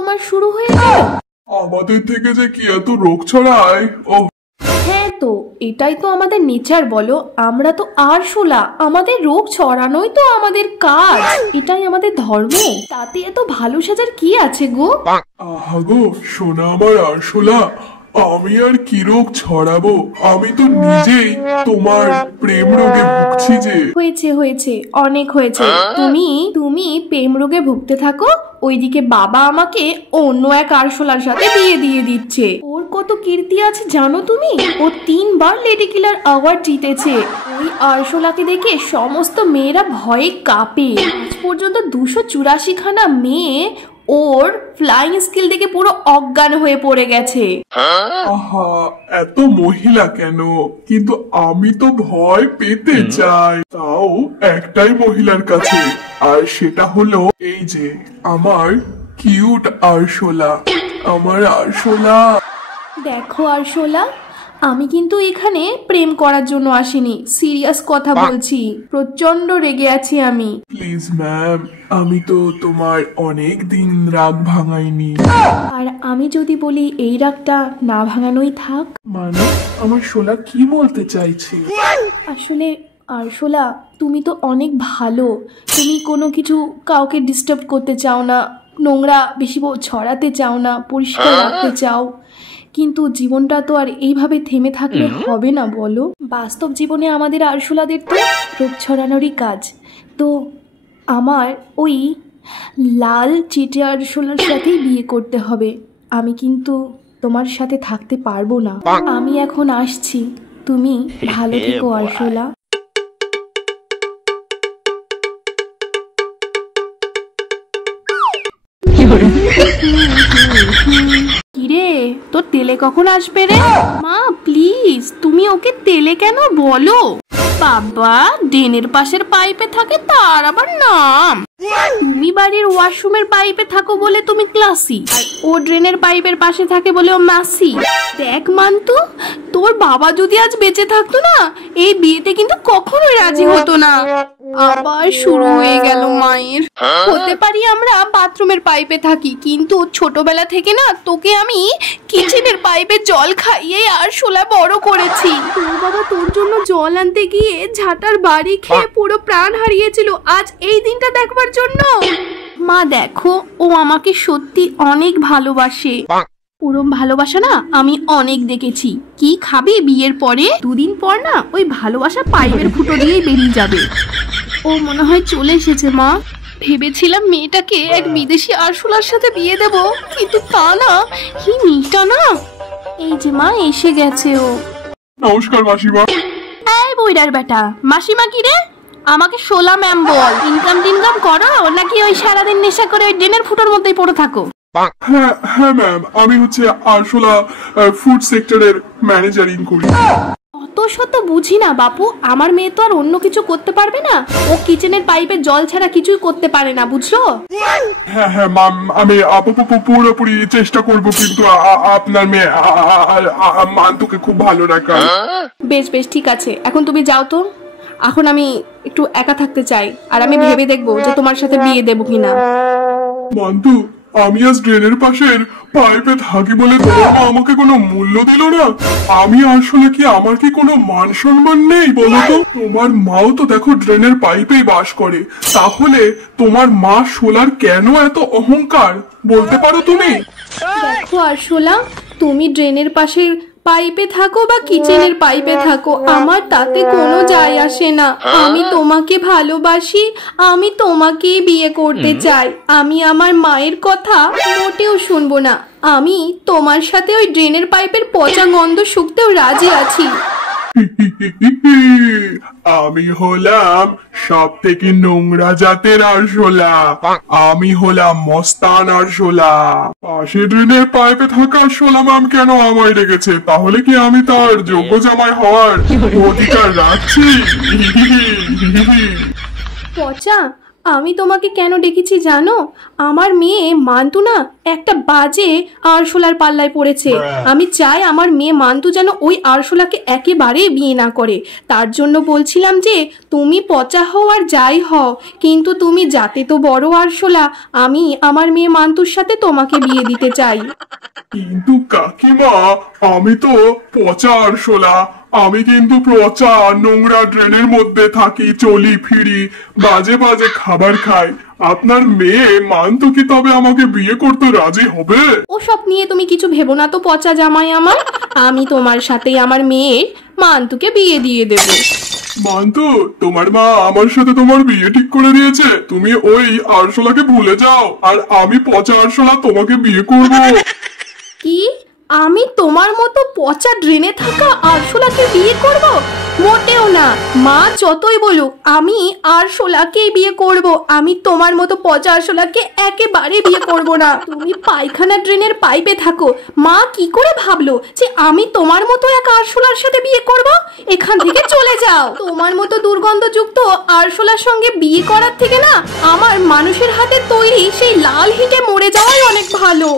তোমার শুরু হয়ে গেল? আমাদের থেকে যে কি এত রোগ ছড়ায়! ও হ্যাঁ, তো এটাই তো আমাদের নেচার বলো। আমরা তো আরশোলা, আমাদের রোগ ছড়ানোই তো আমাদের কাজ, এটাই আমাদের ধর্ম। তাতে এত ভালো সাজার কি আছে গো? আহা গো সোনা আমার আরশোলা, আমি আর কি রোগ ছড়াবো? আমি তো নিজেই তোমার প্রেম রোগে ভুগছি যে। হয়েছে হয়েছে, অনেক হয়েছে। তুমি তুমি প্রেম রোগে ভুগতে থাকো, ওইদিকে বাবা আমাকে অন্য এক আরশোলার সাথে বিয়ে দিয়ে দিচ্ছে। ওর কত কীর্তি আছে জানো তুমি? ও 3 বার লেডি কিলার অ্যাওয়ার্ড জিতেছে। ওই আরশোলাকে দেখে সমস্ত মেয়েরা ভয়ে কাঁপে। আজ পর্যন্ত 284 খানা মেয়ে ওর ফ্লাইং স্কিল দেখে পুরো অজ্ঞান হয়ে পড়ে গেছে। আহা, এত মহিলা কেন? কিন্তু আমি তো ভয় পেতে চাই, তাও একটাই মহিলার কাছে, আর সেটা হলো এই যে আমার কিউট আরশোলা, আমার আরশোলা। দেখো আরশোলা, আমি কিন্তু এখানে প্রেম করার জন্য আসিনি, সিরিয়াস কথা বলছি। প্রচন্ড রেগে আছি আমি। প্লিজ ম্যাম, আমি তো তোমার অনেক দিন রাগ ভাঙাইনি। আর আমি যদি বলি এই রাগটা না ভাঙানোই থাক? মানে আমার শোলা কি বলতে চাইছে? আসলে আরশোলা, তুমি তো অনেক ভালো। তুমি কোনো কিছু কাউকে ডিস্টার্ব করতে চাও না, নোংরা বেশি ছড়াতে চাও না, পরিষ্কার রাখতে চাও। কিন্তু জীবনটা তো আর এইভাবে থেমে থাকলে হবে না বলো। বাস্তব জীবনে আমাদের আরশোলাদের তো রোগ ছড়ানোরই কাজ। তো আমার ওই লাল চিটে আরশোলার সাথেই বিয়ে করতে হবে। আমি কিন্তু তোমার সাথে থাকতে পারবো না। আমি এখন আসছি, তুমি ভালো থেকো আরশোলা। কিরে, তোর তেলে কখন আসবে রে? মা প্লিজ, তুমি ওকে তেলে কেন বলো? বাবা ড্রেনের পাশের পাইপে থাকে তার আবার নাম। তুমি বাড়ির ওয়াশরুমের পাইপে থাকো বলে তুমি ক্লাসি, আর ও ড্রেনের পাইপের পাশে থাকে বলে ও মাসি। দেখ মান্তু, তোর বাবা যদি আজ বেঁচে থাকতো না, এই বিয়েতে কিন্তু কখনোই রাজি হতো না। আবার শুরু হয়ে গেল মায়ের। হতে পারি আমরা বাথরুমের পাইপে থাকি, কিন্তু ছোটবেলা থেকে না তোকে আমি কিচেনের পাইপে জল খাইয়ে আরশোলা বড় করেছি। তোর বাবা তোর জন্য জল আনতে গিয়ে ঝাঁটার বাড়ি খেয়ে পুরো প্রাণ হারিয়েছিল আজ এই দিনটা দেখবার জন্য। মা দেখো, ও আমাকে সত্যি অনেক ভালোবাসে। ওরম ভালোবাসা না আমি অনেক দেখেছি। কি খাবি বিয়ের পরে? 2 দিন পর না ওই ভালোবাসা পাইপের ফুটো দিয়েই বেরিয়ে যাবে। ও মনে হয় চলে এসেছে মা। ভেবেছিলাম মেয়েটাকে এক বিদেশি আরশোলার সাথে বিয়ে দেব, কিন্তু তা না, কি মেয়েটা না। এই যে মা এসে গেছে ও। নমস্কার মাসিমা। এই বইরার বেটা, মাসিমা কি রে? আমাকে শোলা ম্যাম বল। ইনকাম টিনকাম করো নাকি ওই সারাদিন নেশা করে ওই ড্রেনের ফুটোর মধ্যেই পড়ে থাকো? হ্যাঁ হ্যাঁ ম্যাম, আমি হচ্ছে আরশোলা ফুড সেক্টরের ম্যানেজারিং করি। অত শত বুঝি না বাপু, আমার মেয়ে তো আর অন্য কিছু করতে পারবে না। ও কিচেনের পাইপে জল ছাড়া কিছুই করতে পারে না, বুঝছো? হ্যাঁ হ্যাঁ ম্যাম, আমি পুরোপুরি চেষ্টা করব, কিন্তু আপনার মেয়ে মান্তুকে খুব ভালো রাখার। বেশ বেশ ঠিক আছে, এখন তুমি যাও তো। এখন আমি একটু একা থাকতে চাই, আর আমি ভেবে দেখবো যে তোমার সাথে বিয়ে দেবো কিনা। মান্তু, আমি আজ ড্রেনের পাশের পাইপে থাকি বলে তোমার মা আমাকে কোনো মূল্য দিল না। আমি আসলে কি, আমার কি কোনো মান সম্মান নেই বলো তো? তোমার মাও তো দেখো ড্রেনের পাইপেই বাস করে, তাহলে তোমার মা শোলার কেন এত অহংকার বলতে পারো তুমি? দেখো আরশোলা, তুমি ড্রেনের পাশের পাইপে থাকো বা কিচেনের পাইপে থাকো, আমার তাতে কোনো যায় আসে না। আমি তোমাকে ভালোবাসি, আমি তোমাকেই বিয়ে করতে চাই। আমি আমার মায়ের কথা মোটেও শুনবো না। আমি তোমার সাথে ওই ড্রেনের পাইপের পচা গন্ধ শুকতেও রাজি আছি। আমি হলাম সব থেকে নোংরা জাতের আরশোলা। আমি হলাম মস্তান আরশোলা। পাশে ড্রেনের পাইপে থাকা আরশোলা ম্যাম কেন আমায় রেখেছে? তাহলে কি আমি তার যোগ্য জামাই হওয়ার অধিকার রাখছি? পচা? আমি তোমাকে কেন ডেকেছি জানো? আমার মেয়ে মান্তু না একটা বাজে আরশোলার পাল্লায় পড়েছে। আমি চাই আমার মেয়ে মান্তু যেন ওই আরশোলাকে একেবারে বিয়ে না করে। তার জন্য বলছিলাম যে তুমি পচা হও আর যাই হও, কিন্তু তুমি যাতে তো বড় আরশোলা, আমি আমার মেয়ে মান্তুর সাথে তোমাকে বিয়ে দিতে চাই। কিন্তু কাকিমা, আমি তো পচা আরশোলা। আমি কিন্তু পচা নোংরা ড্রেনের মধ্যে থাকি, চলি ফিরি, বাজে বাজে খাবার খাই। আপনার মেয়ে মান্তু কি তবে আমাকে বিয়ে করতে রাজি হবে? ওসব নিয়ে তুমি কিছু ভেবো না তো পচা জামাই আমার। আমি তোমার সাথেই আমার মেয়ের মান্তুকে বিয়ে দিয়ে দেবো। মান্তু, তোমার মা আমার সাথে তোমার বিয়ে ঠিক করে দিয়েছে। তুমি ওই আরশোলাকে ভুলে যাও, আর আমি পচা আরশোলা তোমাকে বিয়ে করব। কি? আমি তোমার মতো পচা ড্রেনে থাকা আরশোলাকে বিয়ে করব? মোটেও না। মা যতই বলুক, আমি আরশোলাকেই বিয়ে করব। আমি তোমার মতো পচা আরশোলাকে একেবারে বিয়ে করব না। তুমি পায়খানা ড্রেনের পাইপে থাকো। মা কি করে ভাবলো যে আমি তোমার মতো এক আরশোলার সাথে বিয়ে করব? এখান থেকে চলে যাও। তোমার মতো দুর্গন্ধযুক্ত আরশোলার সঙ্গে বিয়ে করার থেকে না আমার মানুষের হাতে তৈরি সেই লাল হিটে মরে যাওয়াই অনেক ভালো।